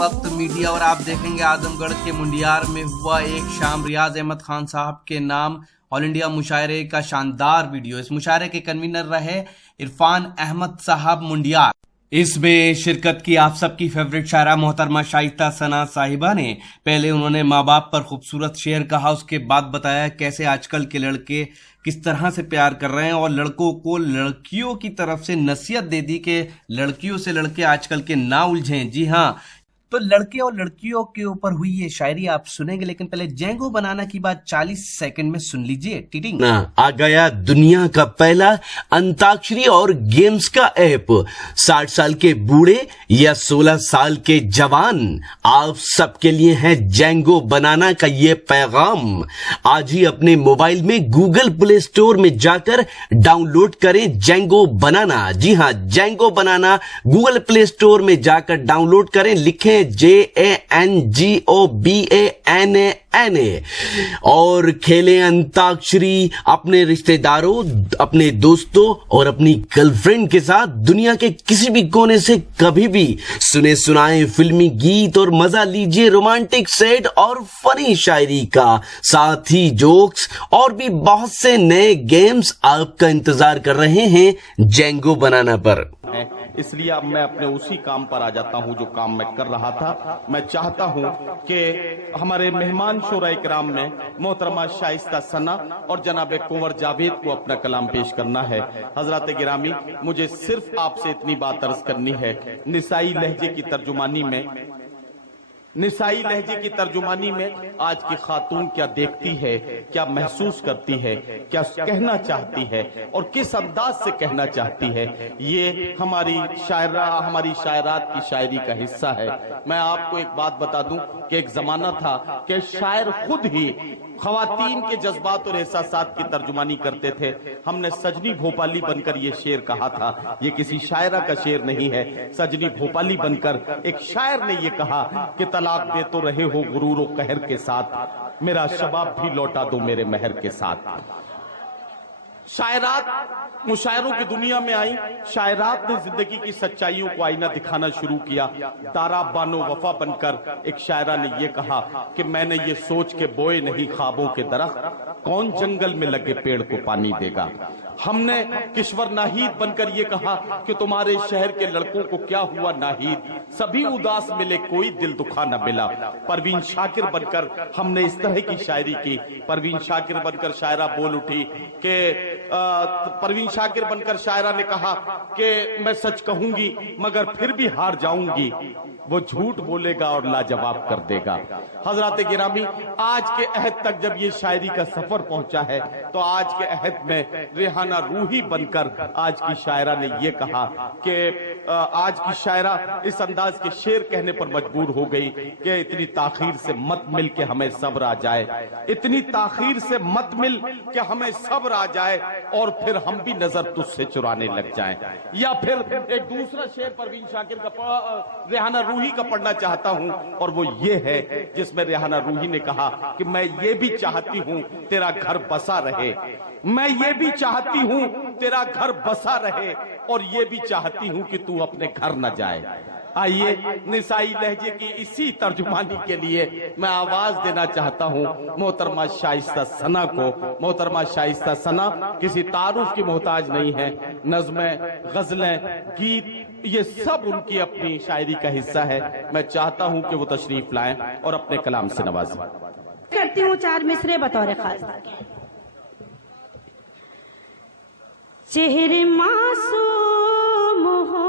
वक्त मीडिया और आप देखेंगे आजमगढ़ के मुंडियार में हुआ एक शाम रियाज अहमद खान साहब के नाम ऑल इंडिया मुशायरे का शानदार वीडियो। इस मुशायरे के कन्वीनर रहे इरफान अहमद साहब मुंडियार। इसमें शिरकत की आप सबकी फेवरेट शायरा मोहतरमा शाइस्ता सना साहिबा ने। पहले उन्होंने माँ बाप पर खूबसूरत शेर कहा, उसके बाद बताया कैसे आजकल के लड़के किस तरह से प्यार कर रहे हैं और लड़कों को लड़कियों की तरफ से नसीहत दे दी कि लड़कियों से लड़के आजकल के ना उलझें। जी हाँ, तो लड़के और लड़कियों के ऊपर हुई ये शायरी आप सुनेंगे, लेकिन पहले जेंगो बनाना की बात 40 सेकंड में सुन लीजिए। टीटिंग आ गया दुनिया का पहला अंताक्षरी और गेम्स का ऐप। 60 साल के बूढ़े या 16 साल के जवान, आप सबके लिए है जेंगो बनाना का ये पैगाम। आज ही अपने मोबाइल में गूगल प्ले स्टोर में जाकर डाउनलोड करें जेंगो बनाना। जी हाँ, जेंगो बनाना गूगल प्ले स्टोर में जाकर डाउनलोड करें, लिखें JANGOBANANA और खेलें अंताक्षरी अपने रिश्तेदारों, अपने दोस्तों और अपनी गर्लफ्रेंड के साथ। दुनिया के किसी भी कोने से कभी भी सुने सुनाए फिल्मी गीत और मजा लीजिए रोमांटिक सेट और फनी शायरी का, साथ ही जोक्स और भी बहुत से नए गेम्स आपका इंतजार कर रहे हैं जेंगो बनाना पर। इसलिए अब मैं अपने उसी काम पर आ जाता हूं जो काम मैं कर रहा था। मैं चाहता हूं कि हमारे मेहमान शोरा इकराम में मोहतरमा शाइस्ता सना और जनाब कुंवर जावेद को अपना कलाम पेश करना है। हजरत गिरामी, मुझे सिर्फ आपसे इतनी बात अर्ज करनी है। निसाई लहजे की तर्जुमानी में आज की खातून क्या देखती है, क्या महसूस करती है, क्या कहना चाहती है और किस अंदाज से कहना चाहती है, ये हमारी शायरात की शायरी का हिस्सा है। मैं आपको एक बात बता दूं कि एक जमाना था कि शायर खुद ही ख्वातीन के जज्बात और एहसासात की तर्जुमानी करते थे। हमने सजनी भोपाली बनकर ये शेर कहा था। ये किसी शायरा का शेर नहीं है। सजनी भोपाली बनकर एक शायर ने ये कहा कि तलाक दे तो रहे हो गुरूर और कहर के साथ, मेरा शबाब भी लौटा दो मेरे महर के साथ। शायरात मुशायरों की दुनिया में आई। शायरात ने जिंदगी की सच्चाइयों को आईना दिखाना शुरू किया। दारा बानो वफा बनकर एक शायरा ने यह कहा कि मैंने ये सोच के बोए नहीं ख्वाबों के दरख्त, कौन जंगल में लगे पेड़ को पानी देगा। हमने किश्वर नाहीद बनकर ये कहा कि तुम्हारे शहर के लड़कों को क्या हुआ नाहीद, सभी उदास मिले कोई दिल दुखा न मिला। परवीन शाकिर बनकर हमने इस तरह की शायरी की। परवीन शाकिर बनकर शायरा बोल उठी कि परवीन शाकिर बनकर शायरा ने कहा कि मैं सच कहूंगी मगर फिर भी हार जाऊंगी, वो झूठ बोलेगा और लाजवाब कर देगा। हजरत गिरामी, आज के अहद तक जब ये शायरी का सफर पहुंचा है तो आज के अहद में रेहाना रूही बनकर आज की शायरा ने ये कहा कि आज की शायरा इस अंदाज के शेर कहने पर मजबूर हो गई कि इतनी ताखीर से मत मिल के हमें सब्र आ जाए, इतनी ताखीर से मत मिल के हमें सब्र आ जाए और फिर हम भी नजर तुझसे चुराने लग जाएं। या फिर एक दूसरा शेर परवीन शाकिर का रेहाना रूही का पढ़ना चाहता हूं और वो ये है जिसमें रेहाना रूही ने कहा कि मैं ये भी चाहती हूं तेरा घर बसा रहे, मैं ये भी चाहती हूं तेरा घर बसा रहे और ये भी चाहती हूं कि तू अपने घर न जाए। आइए निसाई लहजे की इसी तर्जुमानी के लिए मैं आवाज देना चाहता हूं मोहतरमा शाइस्ता सना को। मोहतरमा शाइस्ता सना किसी तारुफ की मोहताज नहीं है। नज़्में, गजलें, गीत, ये सब उनकी अपनी शायरी का हिस्सा है। मैं चाहता हूं कि वो तशरीफ लाएं और अपने कलाम से नवाजें। करती हूँ 4 मिसरे बतौर खास। चेहरे मासूम हो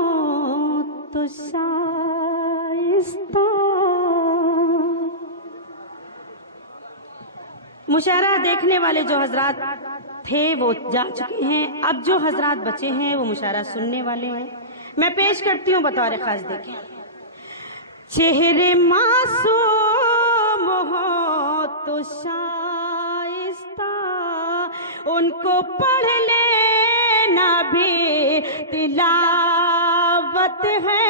तो शाइस्ता। मुशायरा देखने वाले जो हजरात थे वो जा चुके हैं, अब जो हजरात बचे हैं वो मुशायरा सुनने वाले हैं। मैं पेश करती हूँ बतौर खास। देखें, चेहरे मासूम हो तो शाइस्ता, उनको पढ़ लेना भी तिलावत है,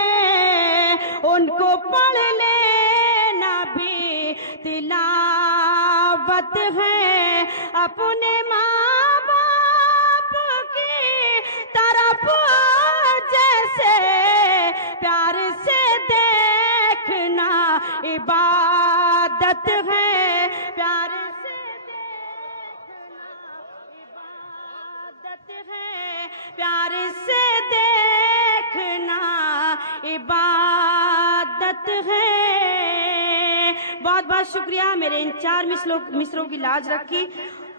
उनको पढ़ लेना भी तिलावत है। अपने माँ बाप की तरफ जैसे प्यार से देखना इबादत है, प्यार से देखना इबादत है, प्यार से देखना इबादत है। बहुत बहुत शुक्रिया, मेरे इन 4 मिसरों की लाज रखी।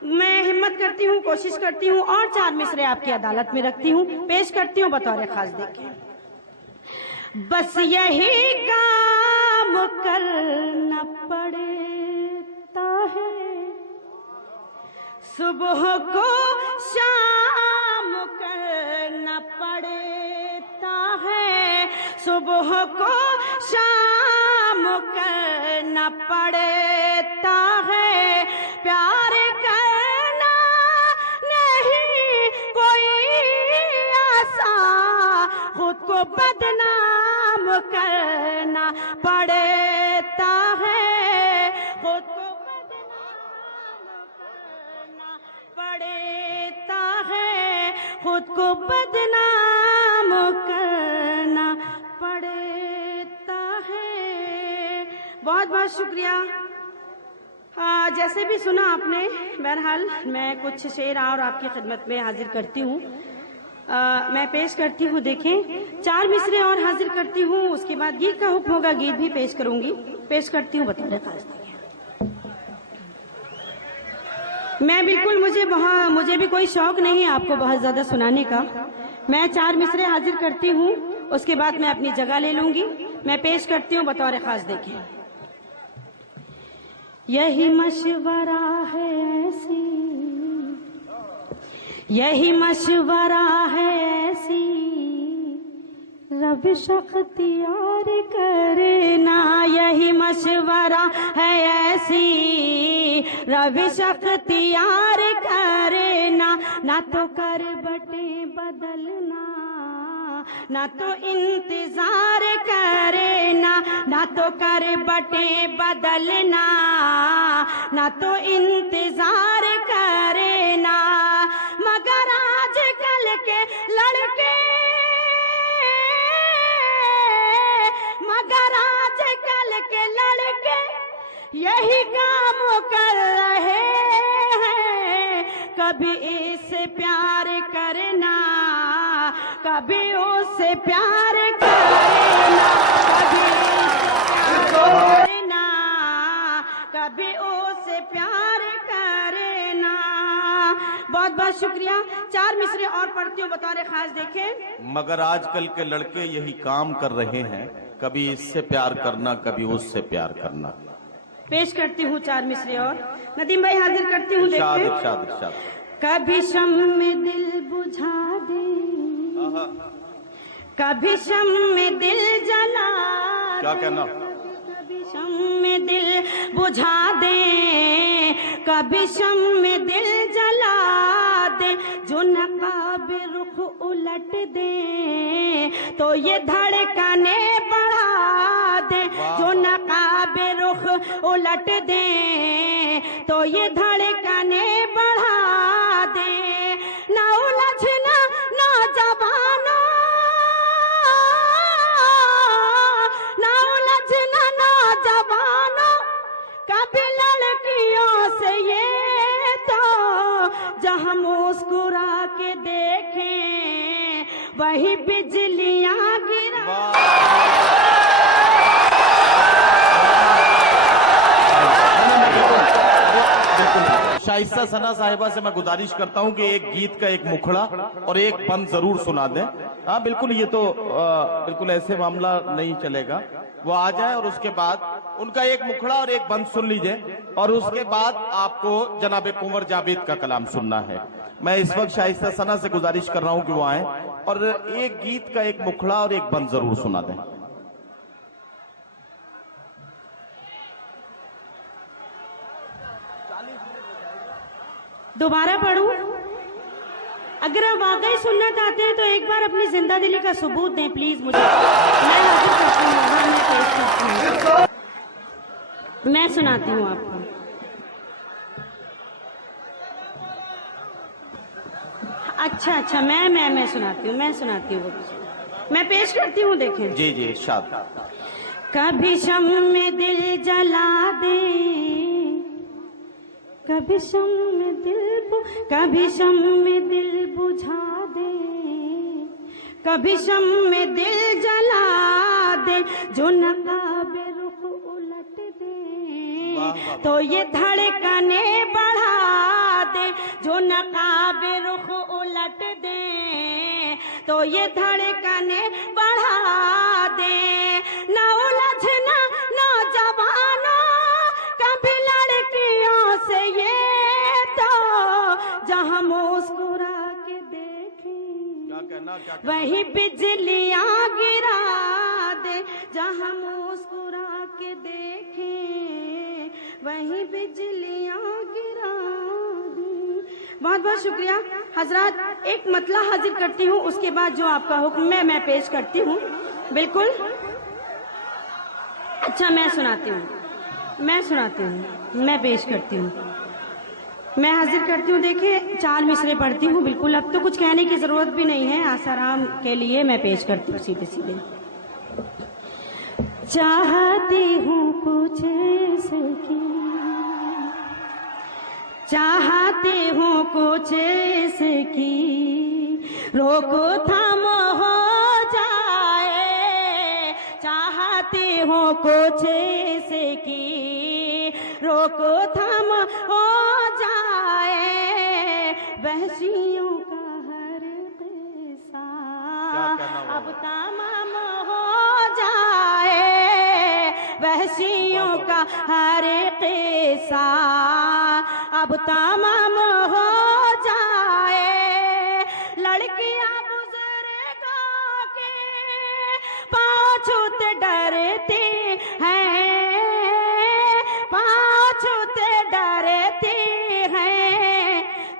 मैं हिम्मत करती हूँ, कोशिश करती हूँ और 4 मिसरे आपकी अदालत में रखती हूँ, पेश करती हूँ बतौर खास। देखें, बस यही काम करना पड़ता है, सुबह को शाम करना पड़ता है, सुबह को शाम करना पड़ता है। प्यार करना नहीं कोई आसान, खुद को बदनाम करना पड़ता है, खुद को बदनाम करना पड़ता है, खुद को बदनाम करना पड़ता है। बहुत बहुत शुक्रिया। जैसे भी सुना आपने, बहरहाल मैं कुछ शेर और आपकी खिदमत में हाजिर करती हूँ, मैं पेश करती हूँ। देखें, 4 मिसरे और हाजिर करती हूँ, उसके बाद गीत का हुक्म होगा, गीत भी पेश करूंगी। पेश करती हूँ बतौर खास। मैं बिल्कुल, मुझे भी कोई शौक नहीं आपको बहुत ज्यादा सुनाने का। मैं 4 मिसरे हाजिर करती हूँ, उसके बाद मैं अपनी जगह ले लूंगी। मैं पेश करती हूँ बतौर खास। देखें, यही मशवरा है ऐसी, यही मशवरा है ऐसी, रब शख्तियार करना। यही मशवरा है ऐसी, रब शख्तियार करना। ना तो कर बटे बदलना, ना तो इंतजार करना, ना तो कर बटे बदलना, ना तो इंतजार करना। मगर आजकल के लड़के, मगर आजकल के लड़के यही काम कर रहे हैं। कभी इससे प्यार करना, कभी उससे प्यार करना, कभी करना, कभी उससे प्यार करना। बहुत बहुत शुक्रिया। 4 मिसरे और पढ़ती हूँ बतौर खास। देखें, मगर आजकल के लड़के यही काम कर रहे हैं, कभी इससे प्यार करना, कभी उससे प्यार करना। पेश करती हूँ 4 मिसरे और। नदीम भाई हाजिर करती हूँ। इरशाद, देखें, इरशाद, इरशाद। कभी शम में दिल बुझा दे, कभी शम में दिल जला दे। क्या कहना? कभी शम में दिल बुझा दे, कभी शम में दिल जला दे। जो नकाब रुख उलट दे तो ये धड़कने बढ़ा दे। जो नकाब रुख उलट दे तो ये धड़कने बढ़ा दे। ना उलझना नौजवानों, ना उलझना नौजवानों, कभी लड़कियों से ये तो जहाँ मुस्कुरा के देखें वही बिजलियां गिरा। शाइस्ता सना साहिबा से मैं गुजारिश करता हूं कि एक गीत का एक मुखड़ा और एक बंद जरूर सुना दें। हाँ बिल्कुल, ये तो बिल्कुल ऐसे मामला नहीं चलेगा। वो आ जाए और उसके बाद उनका एक मुखड़ा और एक बंद सुन लीजिए और उसके बाद आपको जनाब कुंवर जावेद का कलाम सुनना है। मैं इस वक्त शाइस्ता सना से गुजारिश कर रहा हूं कि वो आए और एक गीत का एक मुखड़ा और एक बंद जरूर सुना दें। दोबारा पढ़ूं? अगर आप वाकई सुनना चाहते हैं तो एक बार अपनी जिंदा दिली का सबूत दें प्लीज मुझे। मैं हाजिर करती हूँ, मैं पेश करती हूँ, मैं सुनाती हूँ आपको। अच्छा अच्छा, मैं सुनाती हूँ, मैं सुनाती हूँ, मैं पेश करती हूँ। देखें जी जी, इरशाद। कभी शम में दिल जला दे, कभी शम में दिल बुझा दे, कभी शम में दिल जला दे, जो नकाबे रुख उलट दे तो ये धड़कने बढ़ा दे, जो नकाबे रुख उलट दे तो ये धड़कने बढ़ा दे। ना उलझना नौजवानों कभी लड़कियों से ये तो, जहां मुस्कुरा के देखें वही बिजलियां गिरा दे, जहां मुस्कुरा के देखें वही बिजलियां गिरा दे। बहुत बहुत शुक्रिया हजरात। एक मतला हाजिर करती हूँ, उसके बाद जो आपका हुक्म है मैं पेश करती हूँ। बिल्कुल अच्छा, मैं सुनाती हूँ, मैं पेश करती हूँ, मैं हाजिर करती हूँ। देखिए 4 मिसरे पढ़ती हूँ। बिल्कुल अब तो कुछ कहने की जरूरत भी नहीं है, आसाराम के लिए मैं पेश करती हूँ सीधे सीधे। चाहती हूँ कुछ ऐसे, चाहती हूँ कुछ इसकी रोको थाम हो जाए, चाहती हूँ कुछ इसकी रोको थाम हो जाए, वहशियों का हर किस्सा अब तमाम हो जाए, वहशियों का हर किस्सा अब तमाम हो जाए। लड़कियां बुजुर्गों के पाँव छूते डरती हैं, पाँव छूते डरती हैं,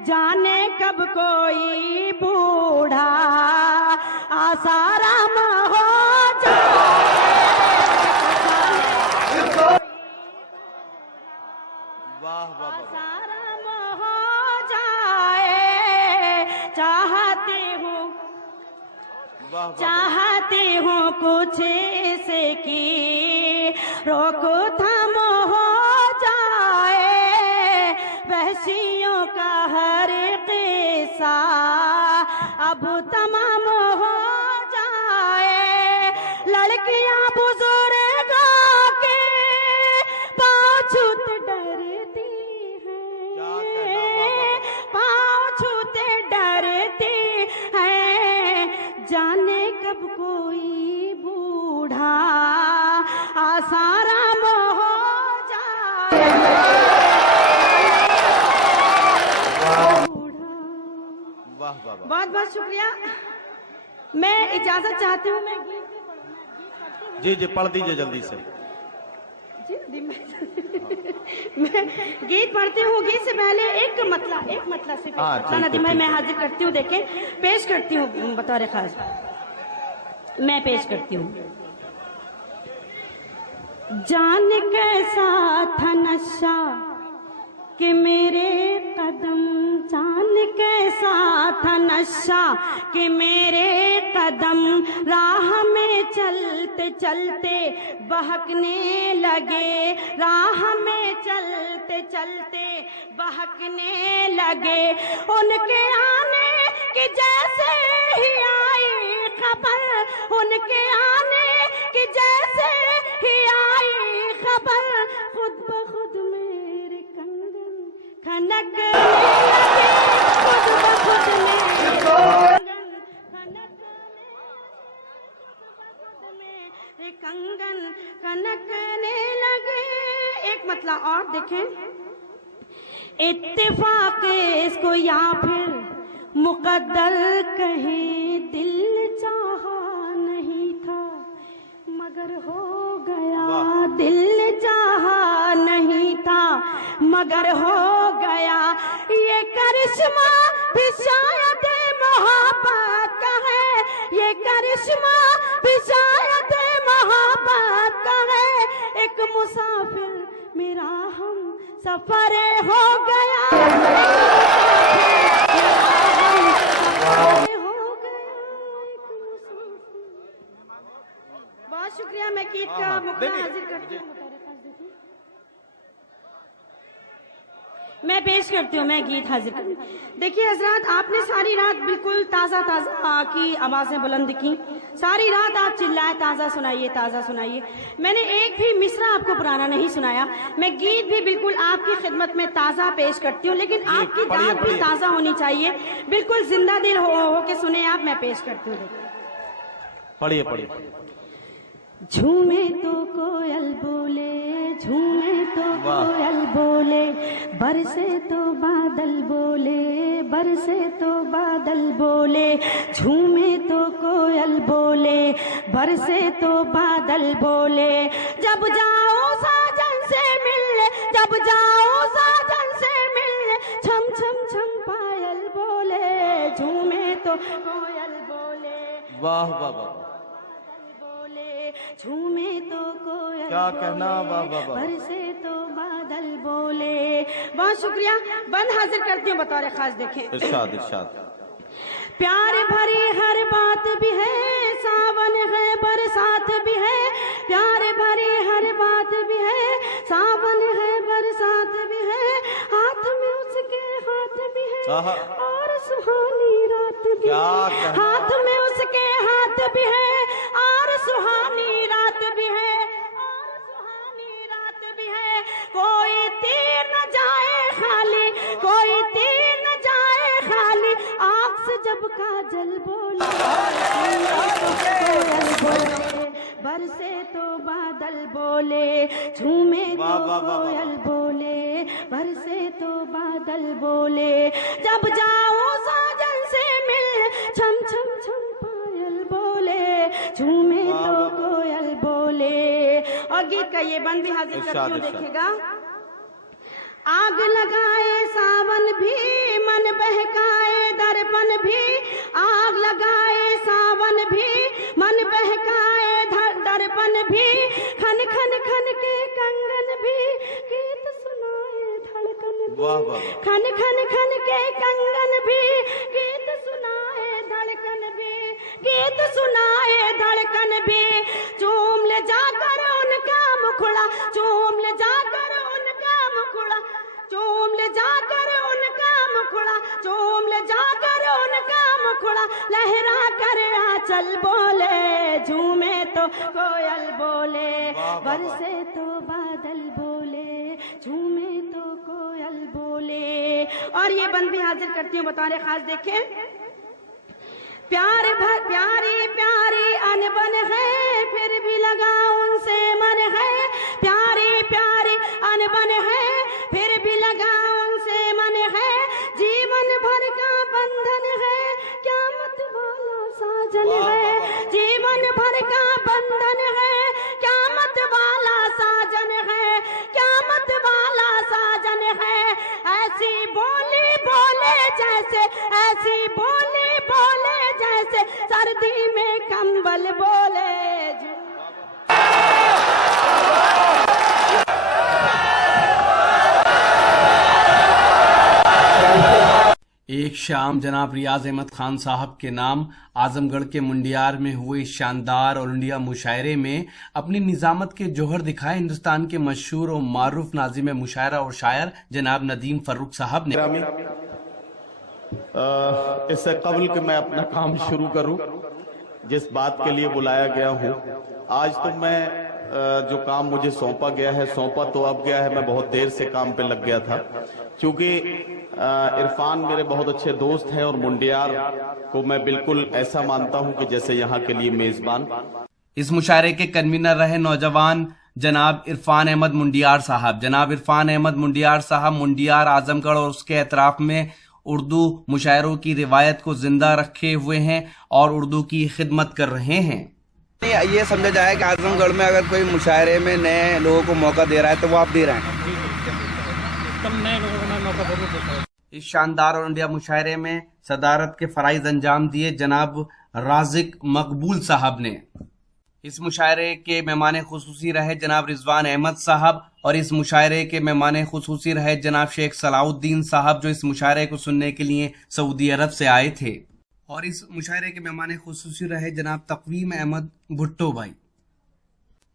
जाने कब कोई बूढ़ा आसाराम हो जाए। आसाराम हो जाए, चाहती हूँ कुछ इसकी रोको थाम हो जाए, वहशियों का हर किस्सा अब तमाम हो जाए। लड़कियां बुजुर्गों के पाँव छूते डरती हैं, पाँव छूते डरती हैं, जाने कब कोई बूढ़ा आसाराम हो जाए। बहुत बहुत शुक्रिया। मैं इजाजत चाहती हूँ, मैं जी पढ़ दीजिए जल्दी से। मैं गीत पढ़ती हूँ। गीत से पहले एक मतला से नदीम मैं हाजिर करती हूँ। देखें, पेश करती हूँ बतौर खास, मैं पेश करती हूँ। जान कैसा था नशा कि मेरे कदम, जान कैसा था नशा कि मेरे कदम राह में चलते चलते बहकने लगे, राह में चलते चलते बहकने लगे। उनके आने की जैसे ही आई खबर, उनके आने की जैसे ही आई खबर, खुद ब खुद मेरे कंगन खनकने लगे, खुद ब खुद मेरे कंगन खनकने, खुद ब खुद मेरे कंगन खनकने लगे। एक मतला और देखें, इत्तेफाक इसको या फिर मुकद्दर कहें, दिल चाहा नहीं था मगर हो गया, दिल चाहा नहीं था मगर हो गया। ये करिश्मा भी शायद मोहब्बत का है, ये करिश्मा भी शायद मोहब्बत का है। एक मुसाफिर मेरा हम सफर हो गया, बहुत शुक्रिया। मैं गीत का मुखड़ा हाजिर करती हूँ। मैं पेश करती हूँ, मैं गीत हाजिर करती हूँ। देखिए हजरात, आपने सारी रात बिल्कुल ताज़ा ताज़ा की आवाज़ें बुलंद की, सारी रात आप चिल्लाए ताज़ा सुनाइए, ताज़ा सुनाइए। मैंने एक भी मिसरा आपको पुराना नहीं सुनाया। मैं गीत भी बिल्कुल आपकी खिदमत में ताज़ा पेश करती हूँ, लेकिन आपकी दाद भी ताज़ा होनी चाहिए, बिल्कुल जिंदा दिल हो के सुने आप। मैं पेश करती हूँ, पढ़िए पढ़िए। झूमे तो कोयल बोले, झूमे तो कोयल बोले, बरसे तो बादल बोले, बरसे तो बादल बोले। झूमे तो कोयल बोले, बरसे तो बादल बोले। जब जाओ साजन से मिलने, जब जाओ साजन से मिलने, छम छम छम पायल बोले। झूमे तो कोयल बोले, वाह वाह वाह, झूमे तो कोयल क्या कहना, वाह वाह वाह, बरसे तो बादल बोले। बहुत शुक्रिया। बंद हाजिर करती हूँ बतौर खास। देखें इरशाद इरशाद। प्यार भरी हर बात भी है, सावन है बरसात भी है। प्यार भरी हर बात भी है, सावन है बरसात भी है। हाथ में उसके हाथ भी है और सुहानी रात भी है। हाथ में उसके हाथ भी है और सुहानी रात भी है, और सुहानी रात भी है। कोई तीर न जाए खाली, कोई तीर न जाए खाली। आँख से जब काजल बोले, बरसे तो बादल बोले। झूमे तो कोयल बोले, बरसे तो बादल बोले। जब जाओ साजन से मिल, छम छम छम पायल बोले। झूमे तो कोयल बोले। और गीत का ये बंद भी हाजिर करती हूँ, देखिएगा। आग लगाए सावन भी, मन बहकाए दर्पण भी। आग लगाए सावन भी, मन बहकाए दर्पण भी। खन खन खन के कंगन भी, गीत सुनाए धड़कन भी। खन खन खन के कंगन भी, गीत सुनाए धड़कन भी, गीत सुनाए धड़कन भी। चूम ले जाकर उनका मुखड़ा, चूम ले जाकर उनका मुखड़ा, चूम ले जाकर उनका मुखड़ा, चूम ले जाकर उनका मुखड़ा। लहरा कर आंचल बोले, झूमे तो कोयल बोले, बरसे तो बादल बोले। झूमे तो कोयल बोले। और ये बंद भी हाजिर करती हूँ बतौर खास। देखें प्यार भर प्यारी प्यारी अनबन है, फिर भी लगा उनसे मन है। प्यारी प्यारी अनबन है, फिर भी लगा उनसे मन है। जीवन भर का बंधन है, क़यामत वाला साजन है। जीवन भर का बंधन है, क़यामत वाला साजन है, क़यामत वाला साजन है। ऐसी बोली बोले जैसे, ऐसी बोली बोले जैसे सर्दी में कंबल बोले। एक शाम जनाब रियाज अहमद खान साहब के नाम आजमगढ़ के मुंडियार में हुए शानदार ऑल इंडिया मुशायरे में अपनी निजामत के जौहर दिखाए हिंदुस्तान के मशहूर और मारूफ नाजिम मुशायरा और शायर जनाब नदीम फर्रुख साहब ने। इससे कबल कि मैं अपना काम शुरू करूं, जिस बात के लिए बुलाया गया हूं, आज तो मैं जो काम मुझे सौंपा गया है, सौंपा तो अब गया है, मैं बहुत देर से काम पे लग गया था। क्योंकि इरफान मेरे बहुत अच्छे दोस्त हैं और मुंडियार को मैं बिल्कुल ऐसा मानता हूं कि जैसे यहाँ के लिए मेजबान। इस मुशायरे के कन्वीनर रहे नौजवान जनाब इरफान अहमद मुंडियार साहब। जनाब इरफान अहमद मुंडियार साहब मुंडियार, आजमगढ़ और उसके अतराफ में उर्दू मुशायरों की रिवायत को जिंदा रखे हुए हैं और उर्दू की खिदमत कर रहे हैं। ये समझा जाए कि आजमगढ़ में अगर कोई मुशायरे में नए लोगों को मौका दे रहा है तो वो आप दे रहे हैं। नए लोगों को मैं मौका जरूर देता हूं। इस शानदार ऑल इंडिया मुशायरे में सदारत के फराइज अंजाम दिए जनाब राजिक मकबूल साहब ने। इस मुशायरे के मेहमान खुसूसी रहे जनाब रिजवान अहमद साहब और इस मुशायरे के मेहमान खुसूसी रहे जनाब शेख सलाउद्दीन साहब, जो इस मुशायरे को सुनने के लिए सऊदी अरब से आए थे। और इस मुशायरे के मेहमान खुसूसी रहे जनाब तकवीम अहमद भुट्टो भाई।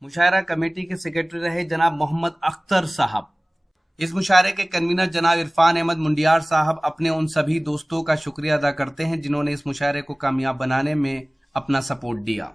मुशायरा कमेटी के सेक्रेटरी रहे जनाब मोहम्मद अख्तर साहब। इस मुशायरे के कन्वीनर जनाब इरफान अहमद मुंडियार साहब अपने उन सभी दोस्तों का शुक्रिया अदा करते हैं जिन्होंने इस मुशायरे को कामयाब बनाने में अपना सपोर्ट दिया।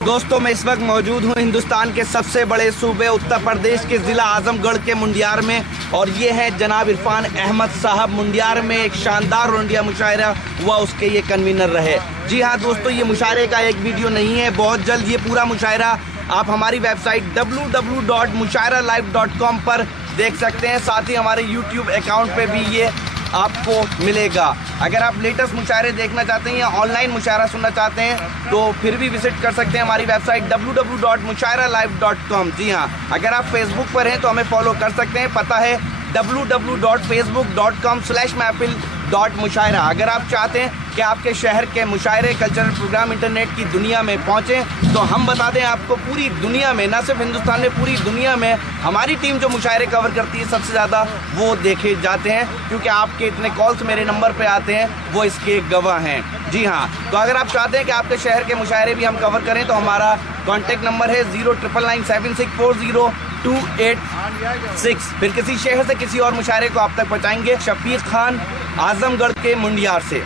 दोस्तों, मैं इस वक्त मौजूद हूँ हिंदुस्तान के सबसे बड़े सूबे उत्तर प्रदेश के ज़िला आजमगढ़ के मुंडियार में, और ये है जनाब इरफान अहमद साहब। मुंडियार में एक शानदार ऑल इंडिया मुशायरा हुआ, उसके ये कन्वीनर रहे। जी हाँ दोस्तों, ये मुशायरे का एक वीडियो नहीं है, बहुत जल्द ये पूरा मुशायरा आप हमारी वेबसाइट www.mushairalive.com पर देख सकते हैं। साथ ही हमारे YouTube अकाउंट पे भी ये आपको मिलेगा। अगर आप लेटेस्ट मुशायरे देखना चाहते हैं या ऑनलाइन मुशायरा सुनना चाहते हैं तो फिर भी विजिट कर सकते हैं हमारी वेबसाइट www.mushairalive.com। जी हाँ, अगर आप फेसबुक पर हैं तो हमें फॉलो कर सकते हैं, पता है www.facebook.com/महफिल.मुशायरा। अगर आप चाहते हैं कि आपके शहर के मुशायरे कल्चरल प्रोग्राम इंटरनेट की दुनिया में पहुंचे तो हम बता दें आपको, पूरी दुनिया में, न सिर्फ हिंदुस्तान में, पूरी दुनिया में हमारी टीम जो मुशायरे कवर करती है सबसे ज़्यादा वो देखे जाते हैं, क्योंकि आपके इतने कॉल्स मेरे नंबर पे आते हैं, वो इसके गवाह हैं। जी हाँ, तो अगर आप चाहते हैं कि आपके शहर के मुशायरे भी हम कवर करें तो हमारा कॉन्टैक्ट नंबर है 09997640286। फिर किसी शहर से किसी और मुशायरे को आप तक पहुँचाएंगे। शफीक खान, आजमगढ़ के मुंडियार से।